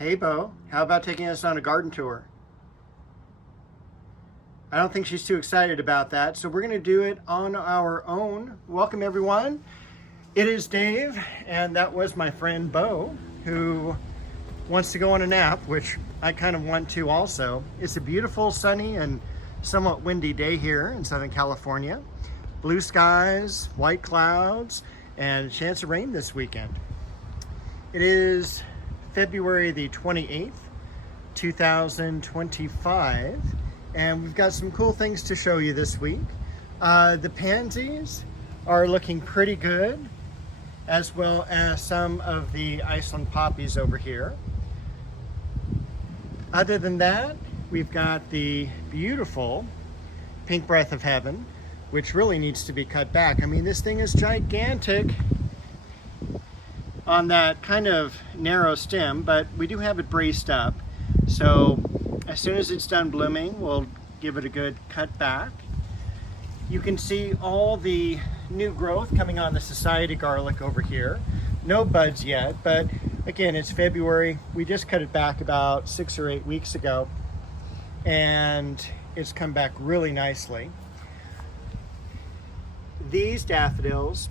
Hey Bo, how about taking us on a garden tour? I don't think she's too excited about that, so we're going to do it on our own. Welcome everyone. It is Dave, and that was my friend Bo, who wants to go on a nap, which I kind of want to also. It's a beautiful, sunny, and somewhat windy day here in Southern California. Blue skies, white clouds, and a chance of rain this weekend. It is February the 28th, 2025, and we've got some cool things to show you this week. The pansies are looking pretty good, as well as some of the Iceland poppies over here. Other than that, we've got the beautiful pink breath of heaven, which really needs to be cut back. I mean, this thing is gigantic on that kind of narrow stem, but we do have it braced up. So as soon as it's done blooming, we'll give it a good cut back. You can see all the new growth coming on the society garlic over here. No buds yet, but again, it's February. We just cut it back about 6 or 8 weeks ago, and it's come back really nicely. These daffodils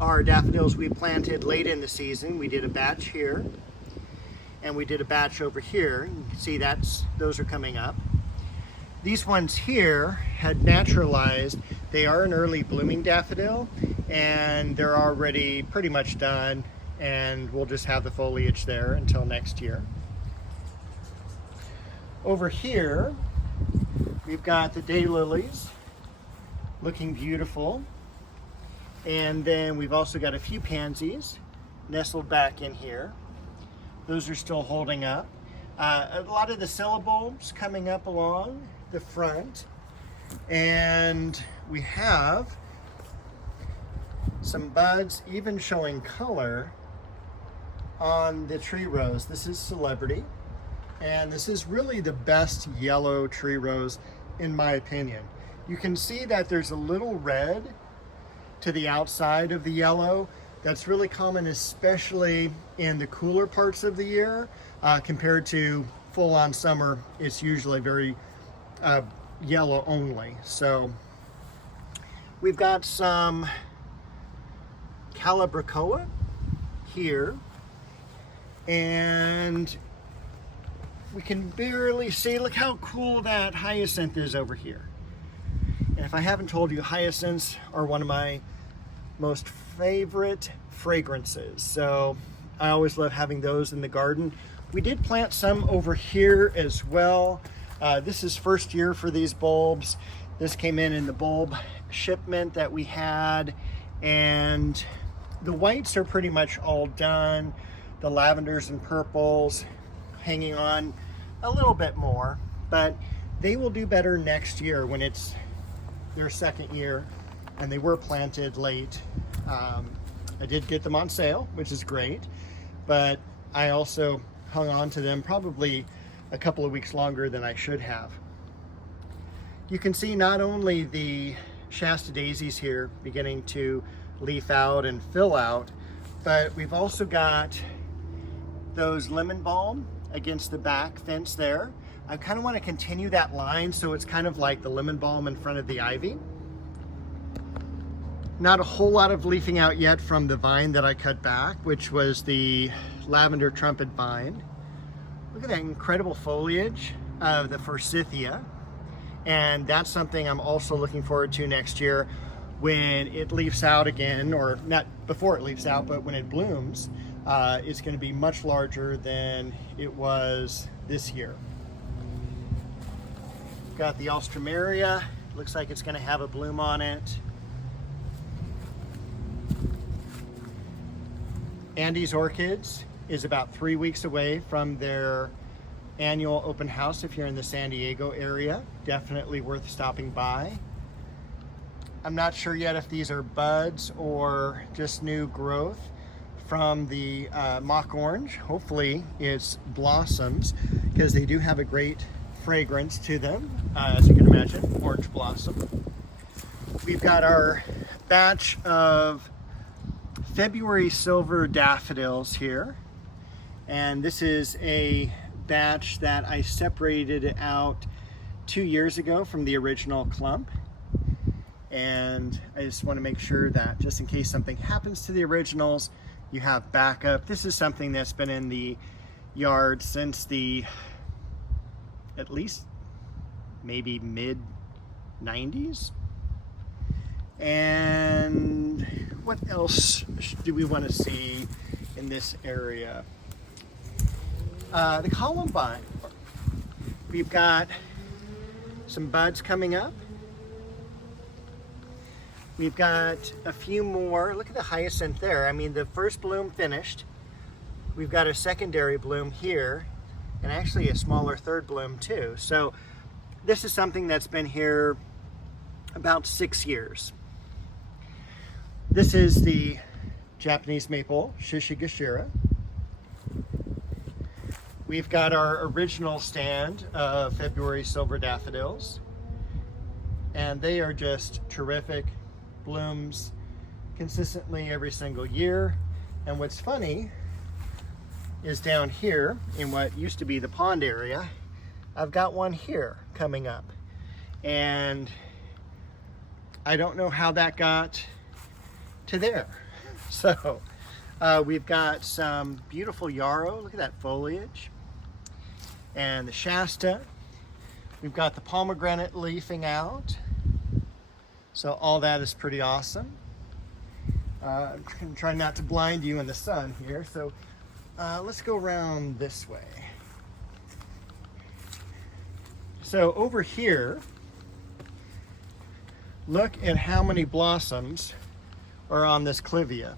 are daffodils we planted late in the season. We did a batch here, and we did a batch over here. You can see those are coming up. These ones here had naturalized. They are an early blooming daffodil, and they're already pretty much done, and we'll just have the foliage there until next year. Over here, we've got the daylilies looking beautiful. And then we've also got a few pansies nestled back in here. Those are still holding up. A lot of the syllabulbs coming up along the front. And we have some buds even showing color on the tree rose. This is Celebrity. And this is really the best yellow tree rose in my opinion. You can see that there's a little red to the outside of the yellow. That's really common, especially in the cooler parts of the year. Compared to full-on summer, it's usually very yellow only. So we've got some Calibrachoa here, and we can barely see, look how cool that hyacinth is over here. And if I haven't told you, hyacinths are one of my most favorite fragrances. So I always love having those in the garden. We did plant some over here as well. This is first year for these bulbs. This came in the bulb shipment that we had. And the whites are pretty much all done. The lavenders and purples hanging on a little bit more. But they will do better next year when it's their second year, and they were planted late. I did get them on sale, which is great, but I also hung on to them probably a couple of weeks longer than I should have. You can see not only the Shasta daisies here beginning to leaf out and fill out, but we've also got those lemon balm against the back fence there. I kind of want to continue that line so it's kind of like the lemon balm in front of the ivy. Not a whole lot of leafing out yet from the vine that I cut back, which was the lavender trumpet vine. Look at that incredible foliage of the forsythia. And that's something I'm also looking forward to next year when it leaves out again, or not before it leaves out, but when it blooms. It's going to be much larger than it was this year. Got the Alstroemeria, looks like it's going to have a bloom on it. Andy's Orchids is about 3 weeks away from their annual open house. If you're in the San Diego area, definitely worth stopping by. I'm not sure yet if these are buds or just new growth from the mock orange. Hopefully it's blossoms, because they do have a great fragrance to them, as you can imagine, orange blossom. We've got our batch of February silver daffodils here, And this is a batch that I separated out 2 years ago from the original clump. And I just want to make sure that just in case something happens to the originals, you have backup. This is something that's been in the yard since the at least maybe mid 90s. And what else do we want to see in this area? The columbine. We've got some buds coming up. We've got a few more. Look at the hyacinth there. I mean, the first bloom finished. We've got a secondary bloom here, and actually a smaller third bloom too. So this is something that's been here about 6 years. This is the Japanese maple, Shishigashira. We've got our original stand of February silver daffodils, and they are just terrific. Blooms consistently every single year. And what's funny is down here in what used to be the pond area, I've got one here coming up, and I don't know how that got to there. So we've got some beautiful yarrow. Look at that foliage. And the Shasta. We've got the pomegranate leafing out. So all that is pretty awesome. I'm trying not to blind you in the sun here. So let's go around this way. So over here, look at how many blossoms are on this clivia.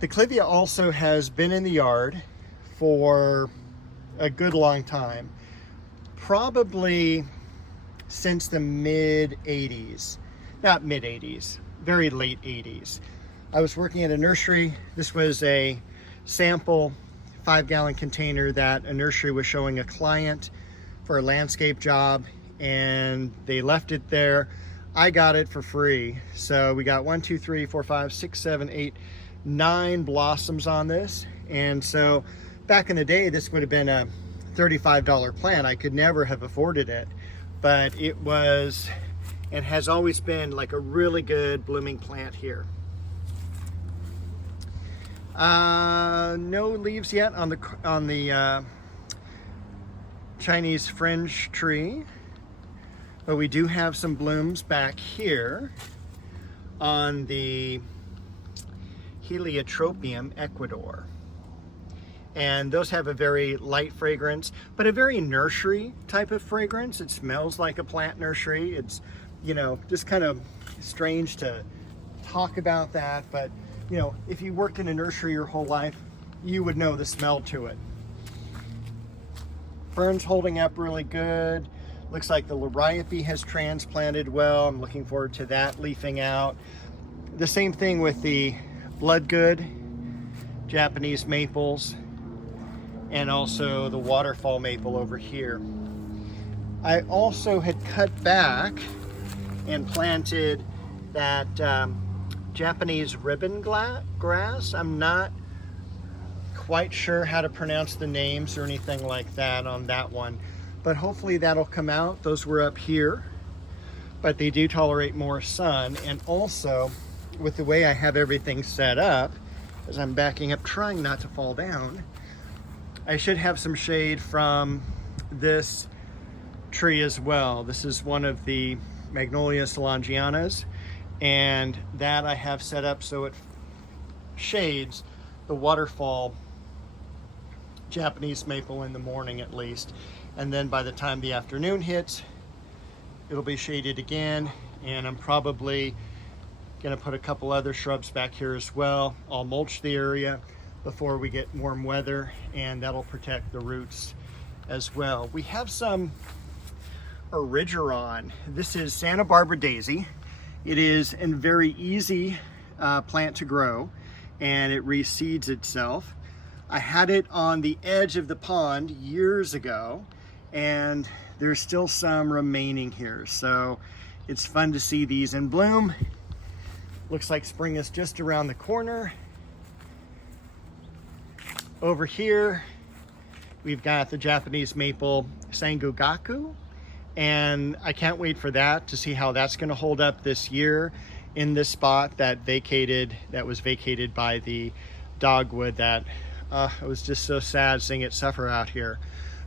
The clivia also has been in the yard for a good long time, probably since the mid 80s, not mid 80s, very late 80s. I was working at a nursery. This was a sample 5-gallon container that a nursery was showing a client for a landscape job, and they left it there. I got it for free. So we got 1, 2, 3, 4, 5, 6, 7, 8, 9 blossoms on this. And so back in the day, this would have been a $35 plant. I could never have afforded it, but it was and has always been like a really good blooming plant here. No leaves yet on the Chinese fringe tree, but we do have some blooms back here on the Heliotropium Ecuador. And those have a very light fragrance, but a very nursery type of fragrance. It smells like a plant nursery. It's, you know, just kind of strange to talk about that, but you know, if you worked in a nursery your whole life, you would know the smell to it. Fern's holding up really good. Looks like the liriope has transplanted well. I'm looking forward to that leafing out. The same thing with the bloodgood, Japanese maples, and also the waterfall maple over here. I also had cut back and planted that Japanese ribbon grass. I'm not quite sure how to pronounce the names or anything like that on that one, but hopefully that'll come out. Those were up here, but they do tolerate more sun. And also with the way I have everything set up, as I'm backing up trying not to fall down, I should have some shade from this tree as well. This is one of the Magnolia Solangianas, and that I have set up so it shades the waterfall Japanese maple in the morning at least, and then by the time the afternoon hits, it'll be shaded again. And I'm probably gonna put a couple other shrubs back here as well. I'll mulch the area before we get warm weather, and that'll protect the roots as well. We have some Erigeron. This is Santa Barbara daisy. It is a very easy plant to grow, and it reseeds itself. I had it on the edge of the pond years ago, and there's still some remaining here. So it's fun to see these in bloom. Looks like spring is just around the corner. Over here, we've got the Japanese maple Sangugaku, and I can't wait for that to see how that's going to hold up this year in this spot that was vacated by the dogwood that it was just so sad seeing it suffer out here.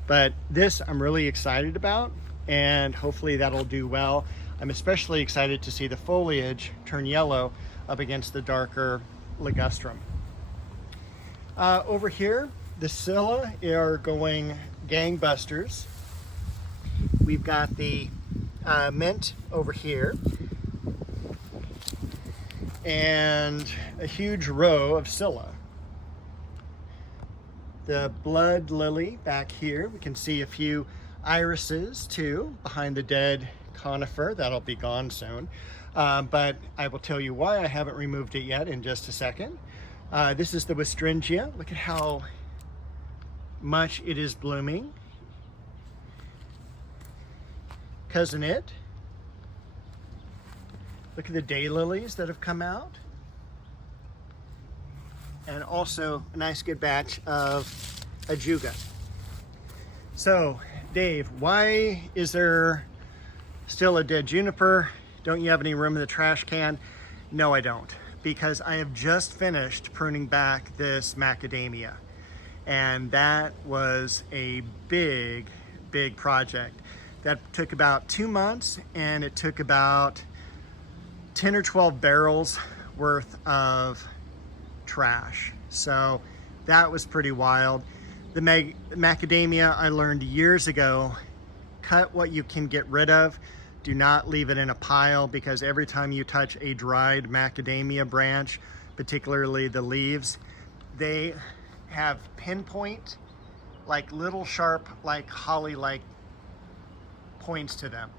But this I'm really excited about, and hopefully that'll do well. I'm especially excited to see the foliage turn yellow up against the darker ligustrum. Over here, the Scilla are going gangbusters. We've got the mint over here, and a huge row of Scilla. The blood lily back here, we can see a few irises too behind the dead conifer. That'll be gone soon, but I will tell you why I haven't removed it yet in just a second. This is the Westringia. Look at how much it is blooming. Cousin it. Look at the daylilies that have come out. And also a nice good batch of ajuga. So, Dave, why is there still a dead juniper? Don't you have any room in the trash can? No, I don't, because I have just finished pruning back this macadamia. And that was a big, big project. That took about 2 months, and it took about 10 or 12 barrels worth of trash. So that was pretty wild. The macadamia, I learned years ago, cut what you can get rid of. Do not leave it in a pile, because every time you touch a dried macadamia branch, particularly the leaves, they have pinpoint, like little sharp, like holly-like points to them,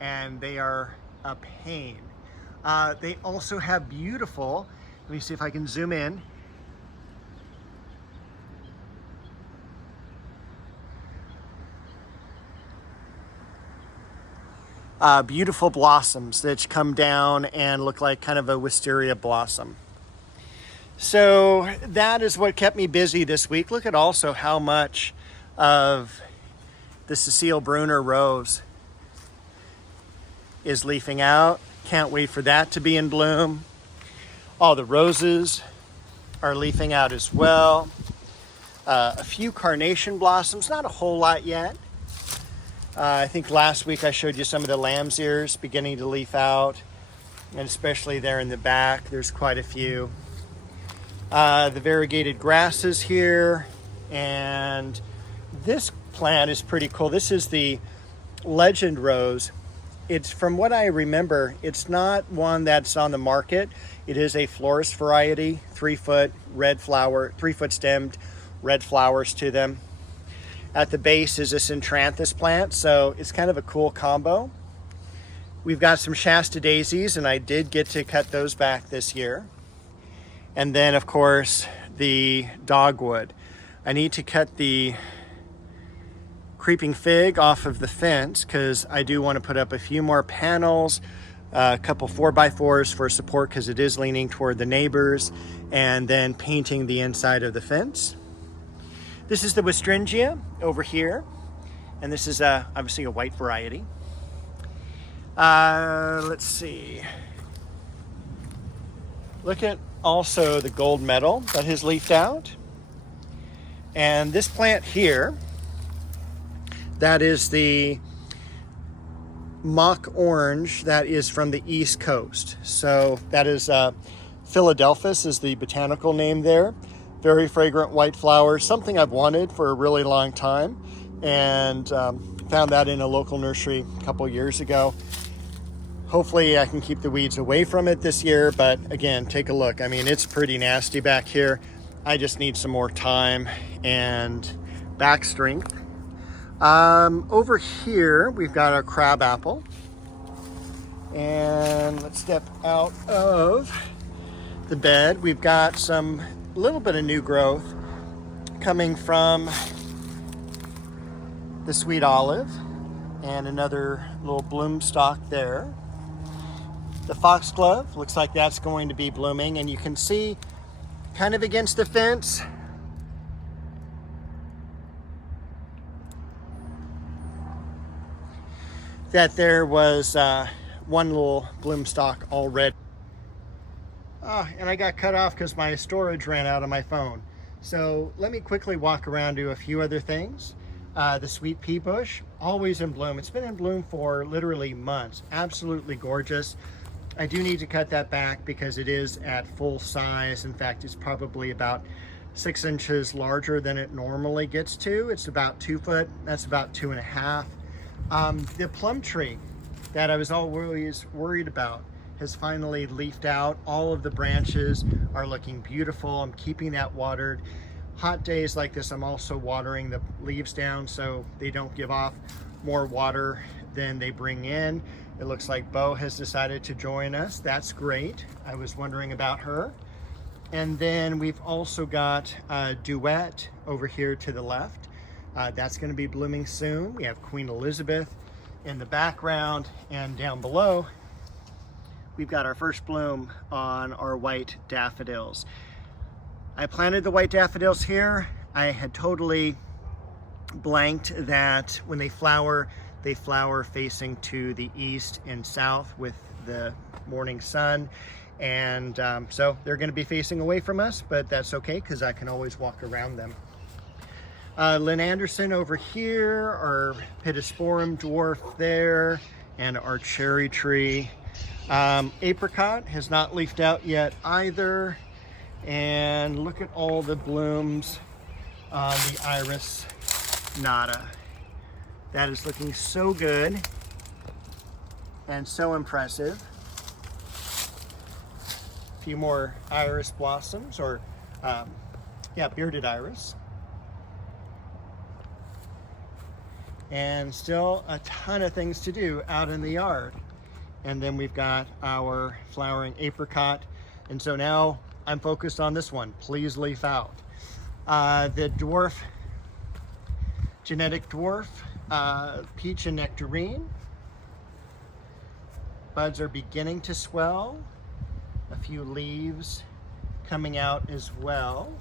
and they are a pain. They also have beautiful, let me see if I can zoom in. Beautiful blossoms that come down and look like kind of a wisteria blossom. So that is what kept me busy this week. Look at also how much of the Cecille Brunner rose is leafing out. Can't wait for that to be in bloom. All the roses are leafing out as well. A few carnation blossoms, not a whole lot yet. I think last week I showed you some of the lamb's ears beginning to leaf out, and especially there in the back, there's quite a few. The variegated grasses here, and this plant is pretty cool. This is the Legend Rose. It's, from what I remember, it's not one that's on the market. It is a florist variety, 3-foot red flower, 3-foot stemmed, red flowers to them. At the base is a Centranthus plant, so it's kind of a cool combo. We've got some Shasta daisies, and I did get to cut those back this year. And then, of course, the dogwood. I need to cut the creeping fig off of the fence, because I do want to put up a few more panels, a couple 4x4s for support, because it is leaning toward the neighbors, and then painting the inside of the fence. This is the Westringia over here, and this is obviously a white variety. Let's see. Look at also the gold medal that has leafed out. And this plant here, that is the mock orange that is from the East Coast. So that is Philadelphus is the botanical name there. Very fragrant white flowers, something I've wanted for a really long time, and found that in a local nursery a couple years ago. Hopefully I can keep the weeds away from it this year, but again, take a look. I mean, it's pretty nasty back here. I just need some more time and back strength. Over here, we've got our crabapple. And let's step out of the bed. We've got some little bit of new growth coming from the sweet olive, and another little bloom stalk there. The foxglove looks like that's going to be blooming, and you can see kind of against the fence that there was one little bloom stalk already. And I got cut off because my storage ran out on my phone. So let me quickly walk around to a few other things. The sweet pea bush, always in bloom. It's been in bloom for literally months. Absolutely gorgeous. I do need to cut that back because it is at full size. In fact, it's probably about 6 inches larger than it normally gets to. It's about 2 foot. That's about 2.5. The plum tree that I was always worried about has finally leafed out. All of the branches are looking beautiful. I'm keeping that watered. Hot days like this, I'm also watering the leaves down so they don't give off more water than they bring in. It looks like Bo has decided to join us. That's great. I was wondering about her. And then we've also got Duet over here to the left. That's going to be blooming soon. We have Queen Elizabeth in the background, and down below we've got our first bloom on our white daffodils. I planted the white daffodils here. I had totally blanked that when they flower facing to the east and south with the morning sun. And so they're going to be facing away from us, but that's okay because I can always walk around them. Lynn Anderson over here, our Pittosporum dwarf there, and our cherry tree. Apricot has not leafed out yet either. And look at all the blooms on the iris nata. That is looking so good and so impressive. A few more iris blossoms, or bearded iris. And still a ton of things to do out in the yard. And then we've got our flowering apricot. And so now I'm focused on this one. Please leaf out. The dwarf, genetic dwarf, peach and nectarine. Buds are beginning to swell. A few leaves coming out as well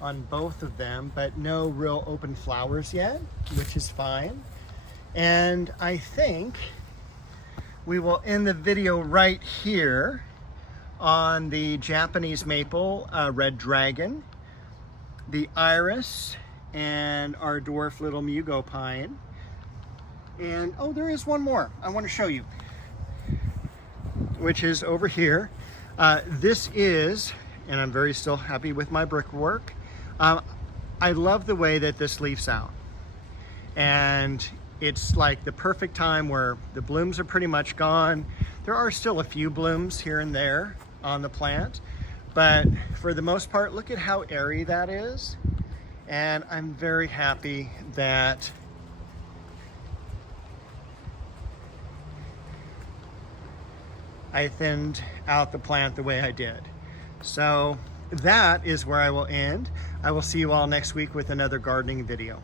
on both of them, but no real open flowers yet, which is fine. And I think we will end the video right here on the Japanese maple, red dragon, the iris, and our dwarf little mugo pine. And oh, there is one more I want to show you, which is over here. This is, and I'm very still happy with my brickwork. I love the way that this leaves out. And it's like the perfect time where the blooms are pretty much gone. There are still a few blooms here and there on the plant, but for the most part, look at how airy that is. And I'm very happy that I thinned out the plant the way I did. So that is where I will end. I will see you all next week with another gardening video.